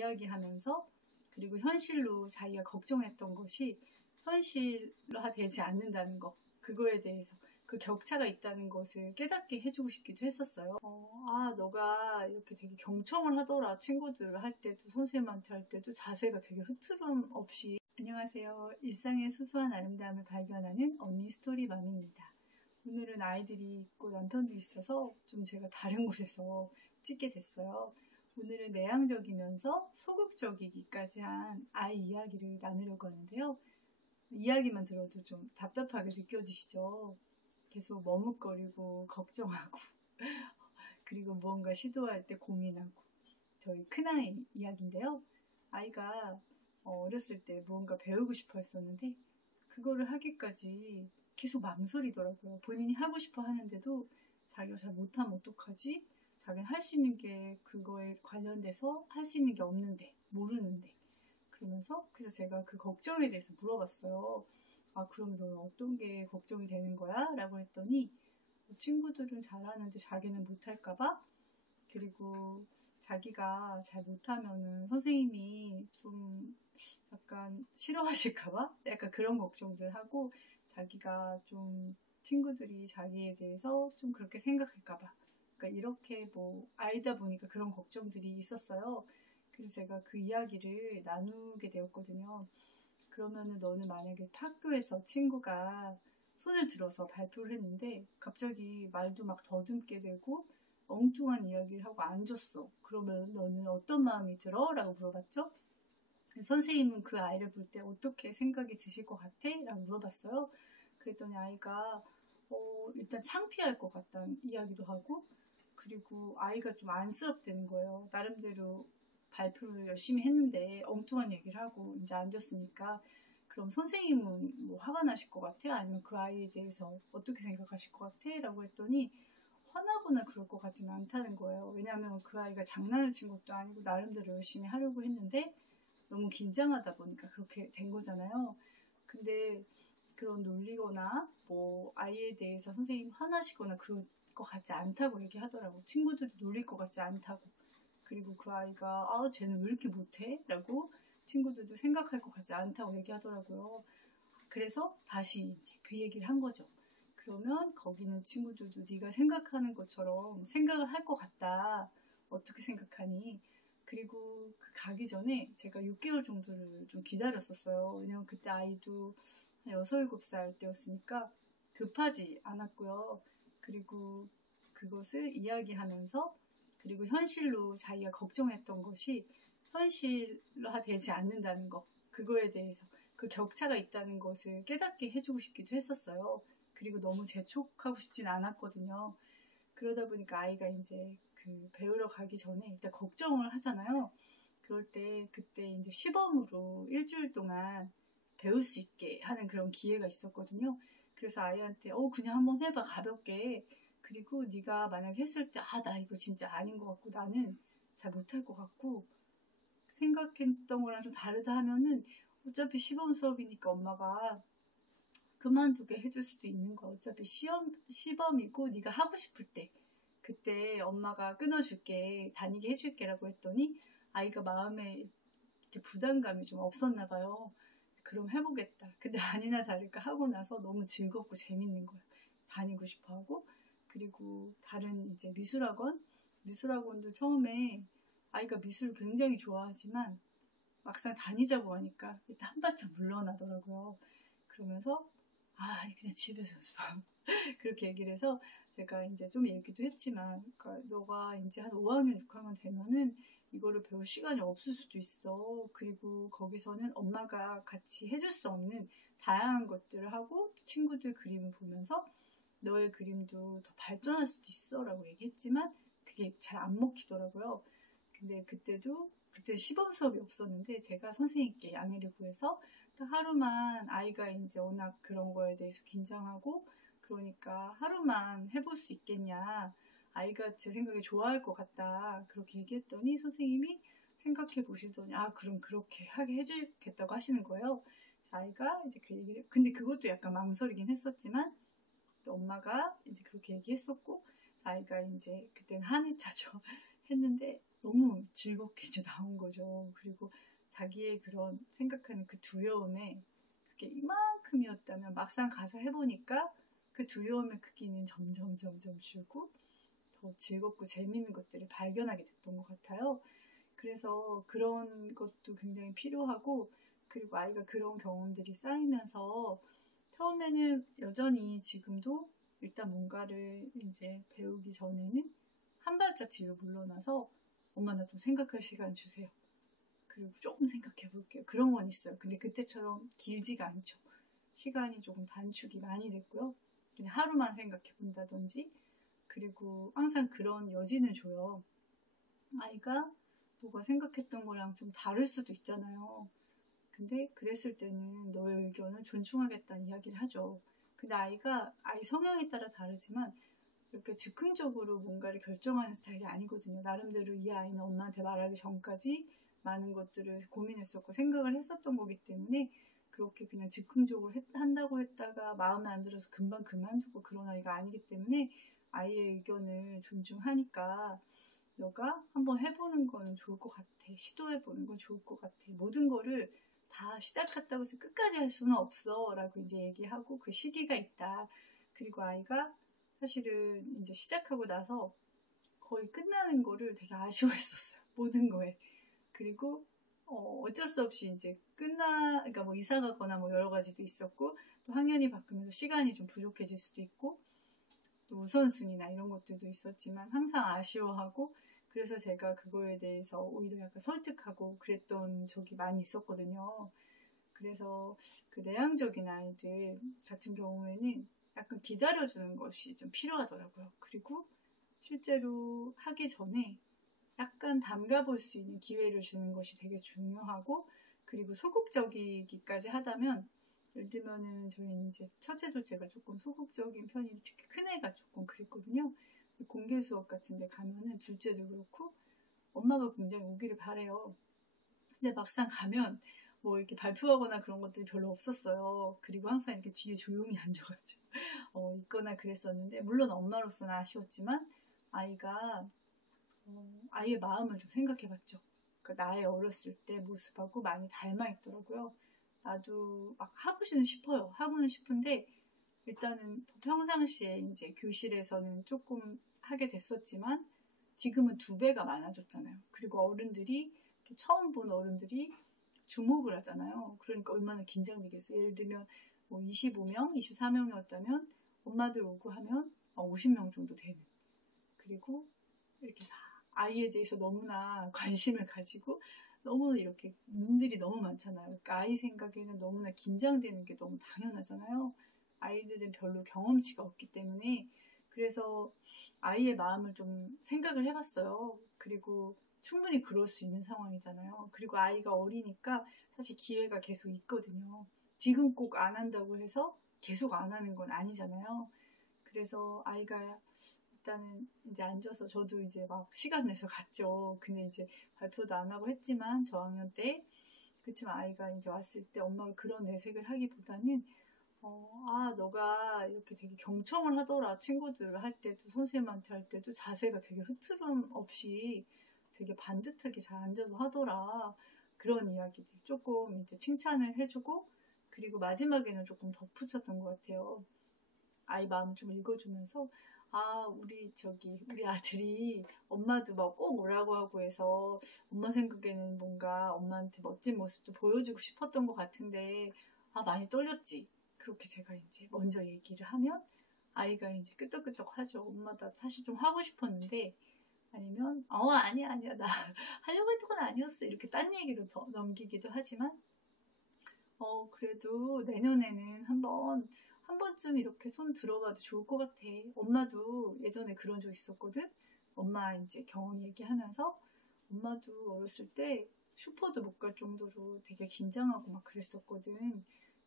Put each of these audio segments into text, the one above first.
이야기하면서 그리고 현실로 자기가 걱정했던 것이 현실화되지 않는다는 거, 그거에 대해서 그 격차가 있다는 것을 깨닫게 해주고 싶기도 했었어요. 너가 이렇게 되게 경청을 하더라. 친구들 할 때도 선생님한테 할 때도 자세가 되게 흐트럼 없이. 안녕하세요. 일상의 소소한 아름다움을 발견하는 언니 스토리맘입니다. 오늘은 아이들이 있고 남편도 있어서 좀 제가 다른 곳에서 찍게 됐어요. 오늘은 내향적이면서 소극적이기까지 한 아이 이야기를 나누려고 하는데요. 이야기만 들어도 좀 답답하게 느껴지시죠? 계속 머뭇거리고 걱정하고 그리고 무언가 시도할 때 고민하고. 저희 큰아이 이야기인데요. 아이가 어렸을 때 무언가 배우고 싶어 했었는데 그거를 하기까지 계속 망설이더라고요. 본인이 하고 싶어 하는데도 자기가 잘 못하면 어떡하지? 자기는 할 수 있는 게 그거에 관련돼서 할 수 있는 게 없는데, 모르는데. 그러면서 그래서 제가 그 걱정에 대해서 물어봤어요. 그럼 너는 어떤 게 걱정이 되는 거야? 라고 했더니 친구들은 잘하는데 자기는 못할까봐? 그리고 자기가 잘 못하면은 선생님이 좀 약간 싫어하실까봐? 약간 그런 걱정들 하고, 자기가 좀 친구들이 자기에 대해서 좀 그렇게 생각할까봐. 그러니까 이렇게 알다 보니까 그런 걱정들이 있었어요. 그래서 제가 그 이야기를 나누게 되었거든요. 그러면은 너는 만약에 학교에서 친구가 손을 들어서 발표를 했는데 갑자기 말도 막 더듬게 되고 엉뚱한 이야기를 하고 앉았어. 그러면 너는 어떤 마음이 들어? 라고 물어봤죠. 선생님은 그 아이를 볼 때 어떻게 생각이 드실 것 같아? 라고 물어봤어요. 그랬더니 아이가 일단 창피할 것 같다는 이야기도 하고, 그리고 아이가 좀 안쓰럽다는 거예요. 나름대로 발표를 열심히 했는데 엉뚱한 얘기를 하고 이제 앉았으니까. 그럼 선생님은 화가 나실 것 같아? 아니면 그 아이에 대해서 어떻게 생각하실 것 같아? 라고 했더니 화나거나 그럴 것 같지는 않다는 거예요. 왜냐하면 그 아이가 장난을 친 것도 아니고 나름대로 열심히 하려고 했는데 너무 긴장하다 보니까 그렇게 된 거잖아요. 근데 그런 놀리거나 아이에 대해서 선생님 화나시거나 그럴 것 같지 않다고 얘기하더라고. 친구들도 놀릴 것 같지 않다고. 그리고 그 아이가 쟤는 왜 이렇게 못해? 라고 친구들도 생각할 것 같지 않다고 얘기하더라고요. 그래서 다시 이제 그 얘기를 한 거죠. 그러면 거기는 친구들도 네가 생각하는 것처럼 생각을 할 것 같다. 어떻게 생각하니? 그리고 가기 전에 제가 6개월 정도를 좀 기다렸었어요. 왜냐면 그때 아이도 한 6, 7살 때였으니까 급하지 않았고요. 그리고 그것을 이야기하면서 그리고 현실로 자기가 걱정했던 것이 현실화되지 않는다는 거, 그거에 대해서 그 격차가 있다는 것을 깨닫게 해주고 싶기도 했었어요. 그리고 너무 재촉하고 싶진 않았거든요. 그러다 보니까 아이가 이제 그 배우러 가기 전에 일단 걱정을 하잖아요. 그럴 때 그때 이제 시범으로 일주일 동안 배울 수 있게 하는 그런 기회가 있었거든요. 그래서 아이한테 그냥 한번 해봐, 가볍게. 그리고 네가 만약에 했을 때 나 이거 진짜 아닌 것 같고 나는 잘 못할 것 같고 생각했던 거랑 좀 다르다 하면은 어차피 시범 수업이니까 엄마가 그만두게 해줄 수도 있는 거야. 어차피 시범이고 네가 하고 싶을 때 그때 엄마가 끊어줄게, 다니게 해줄게 라고 했더니 아이가 마음에 이렇게 부담감이 좀 없었나 봐요. 그럼 해보겠다. 근데 아니나 다를까 하고 나서 너무 즐겁고 재밌는 거예요. 다니고 싶어 하고. 그리고 다른 이제 미술학원도 처음에 아이가 미술을 굉장히 좋아하지만 막상 다니자고 하니까 일단 한 발짝 물러나더라고요. 그러면서 그냥 집에서 연습하고 그렇게 얘기를 해서 제가 이제 좀 얘기도 했지만, 그러니까 너가 이제 한 5학년, 6학년 되면은 이거를 배울 시간이 없을 수도 있어. 그리고 거기서는 엄마가 같이 해줄 수 없는 다양한 것들을 하고 친구들 그림을 보면서 너의 그림도 더 발전할 수도 있어 라고 얘기했지만 그게 잘 안 먹히더라고요. 근데 그때 시범 수업이 없었는데 제가 선생님께 양해를 구해서 하루만, 아이가 이제 워낙 그런 거에 대해서 긴장하고 그러니까 하루만 해볼 수 있겠냐, 아이가 제 생각에 좋아할 것 같다, 그렇게 얘기했더니 선생님이 생각해 보시더니 그럼 그렇게 하게 해주겠다고 하시는 거예요. 그래서 아이가 이제 그 얘기를, 근데 그것도 약간 망설이긴 했었지만 또 엄마가 이제 그렇게 얘기했었고, 아이가 이제 그때는 한 회차죠 했는데 너무 즐겁게 이제 나온 거죠. 그리고 자기의 그런 생각하는 그 두려움에 그게 이만큼이었다면 막상 가서 해보니까 그 두려움의 크기는 점점 줄고 더 즐겁고 재밌는 것들을 발견하게 됐던 것 같아요. 그래서 그런 것도 굉장히 필요하고, 그리고 아이가 그런 경험들이 쌓이면서 처음에는 여전히 지금도 일단 뭔가를 이제 배우기 전에는 한 발짝 뒤로 물러나서 엄마 나 좀 생각할 시간 주세요. 그리고 조금 생각해 볼게요. 그런 건 있어요. 근데 그때처럼 길지가 않죠. 시간이 조금 단축이 많이 됐고요. 그냥 하루만 생각해 본다든지, 그리고 항상 그런 여지는 줘요. 아이가 너가 생각했던 거랑 좀 다를 수도 있잖아요. 근데 그랬을 때는 너의 의견을 존중하겠다는 이야기를 하죠. 근데 아이가 아이 성향에 따라 다르지만 이렇게 즉흥적으로 뭔가를 결정하는 스타일이 아니거든요. 나름대로 이 아이는 엄마한테 말하기 전까지 많은 것들을 고민했었고 생각을 했었던 거기 때문에 그렇게 그냥 즉흥적으로 한다고 했다가 마음에 안 들어서 금방 그만두고 그런 아이가 아니기 때문에 아이의 의견을 존중하니까 너가 한번 해보는 거는 좋을 것 같아. 시도해보는 건 좋을 것 같아. 모든 거를 다 시작했다고 해서 끝까지 할 수는 없어. 라고 이제 얘기하고 그 시기가 있다. 그리고 아이가 사실은 이제 시작하고 나서 거의 끝나는 거를 되게 아쉬워했었어요. 모든 거에. 그리고 어쩔 수 없이 이제 그러니까 뭐 이사 가거나 뭐 여러 가지도 있었고, 또 학년이 바뀌면서 시간이 좀 부족해질 수도 있고, 또 우선순위나 이런 것들도 있었지만 항상 아쉬워하고, 그래서 제가 그거에 대해서 오히려 약간 설득하고 그랬던 적이 많이 있었거든요. 그래서 그 내향적인 아이들 같은 경우에는 약간 기다려주는 것이 좀 필요하더라고요. 그리고 실제로 하기 전에 약간 담가볼 수 있는 기회를 주는 것이 되게 중요하고, 그리고 소극적이기까지 하다면, 예를 들면은 저희 이제 첫째, 둘째가 조금 소극적인 편인데 특히 큰애가 조금 그랬거든요. 공개 수업 같은 데 가면은 둘째도 그렇고 엄마가 굉장히 오기를 바래요. 근데 막상 가면 뭐 이렇게 발표하거나 그런 것들이 별로 없었어요. 그리고 항상 이렇게 뒤에 조용히 앉아가지고 있거나 그랬었는데, 물론 엄마로서는 아쉬웠지만 아이가 아이의 마음을 좀 생각해봤죠. 그러니까 나의 어렸을 때 모습하고 많이 닮아있더라고요. 나도 막 하고는 싶어요. 하고는 싶은데 일단은 평상시에 이제 교실에서는 조금 하게 됐었지만 지금은 2배가 많아졌잖아요. 그리고 어른들이 처음 본 어른들이 주목을 하잖아요. 그러니까 얼마나 긴장되겠어요. 예를 들면 뭐 25명, 24명이었다면 엄마들 오고 하면 50명 정도 되는. 그리고 이렇게 다 아이에 대해서 너무나 관심을 가지고 너무 이렇게 눈들이 너무 많잖아요. 그러니까 아이 생각에는 너무나 긴장되는 게 너무 당연하잖아요. 아이들은 별로 경험치가 없기 때문에. 그래서 아이의 마음을 좀 생각을 해봤어요. 그리고 충분히 그럴 수 있는 상황이잖아요. 그리고 아이가 어리니까 사실 기회가 계속 있거든요. 지금 꼭 안 한다고 해서 계속 안 하는 건 아니잖아요. 그래서 아이가 일단은 이제 앉아서 저도 이제 막 시간 내서 갔죠. 근데 이제 발표도 안 하고 했지만 저학년 때. 그렇지만 아이가 이제 왔을 때 엄마가 그런 내색을 하기보다는 너가 이렇게 되게 경청을 하더라. 친구들 할 때도 선생님한테 할 때도 자세가 되게 흐트럼 없이 되게 반듯하게 잘 앉아서 하더라. 그런 이야기들 조금 이제 칭찬을 해주고, 그리고 마지막에는 조금 덧붙였던 것 같아요. 아이 마음 좀 읽어주면서 우리 아들이 엄마도 막 꼭 오라고 하고 해서 엄마 생각에는 뭔가 엄마한테 멋진 모습도 보여주고 싶었던 것 같은데 많이 떨렸지. 그렇게 제가 이제 먼저 얘기를 하면 아이가 이제 끄떡끄떡 하죠. 엄마 나 사실 좀 하고 싶었는데, 아니면 아니야 나 하려고 했던 건 아니었어. 이렇게 딴 얘기로 더 넘기기도 하지만 그래도 내년에는 한 번쯤 이렇게 손 들어봐도 좋을 것 같아. 엄마도 예전에 그런 적 있었거든. 엄마 이제 경험 얘기하면서 엄마도 어렸을 때 슈퍼도 못 갈 정도로 되게 긴장하고 막 그랬었거든.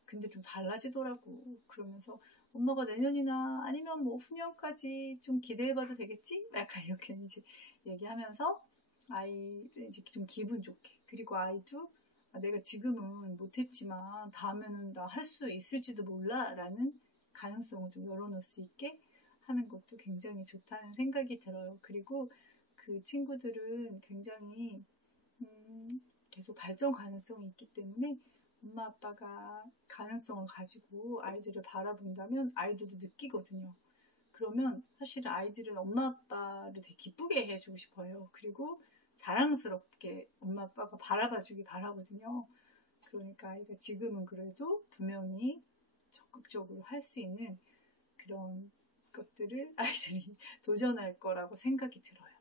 근데 좀 달라지더라고. 그러면서 엄마가 내년이나 아니면 뭐 후년까지 좀 기대해봐도 되겠지? 약간 이렇게 이제 얘기하면서 아이를 이제 좀 기분 좋게. 그리고 아이도 내가 지금은 못했지만 다음에는 나 할 수 있을지도 몰라 라는 가능성을 좀 열어놓을 수 있게 하는 것도 굉장히 좋다는 생각이 들어요. 그리고 그 친구들은 굉장히 계속 발전 가능성이 있기 때문에 엄마 아빠가 가능성을 가지고 아이들을 바라본다면 아이들도 느끼거든요. 그러면 사실 아이들은 엄마 아빠를 되게 기쁘게 해주고 싶어요. 그리고 자랑스럽게 엄마 아빠가 바라봐주길 바라거든요. 그러니까 아이가 지금은 그래도 분명히 적극적으로 할 수 있는 그런 것들을 아이들이 도전할 거라고 생각이 들어요.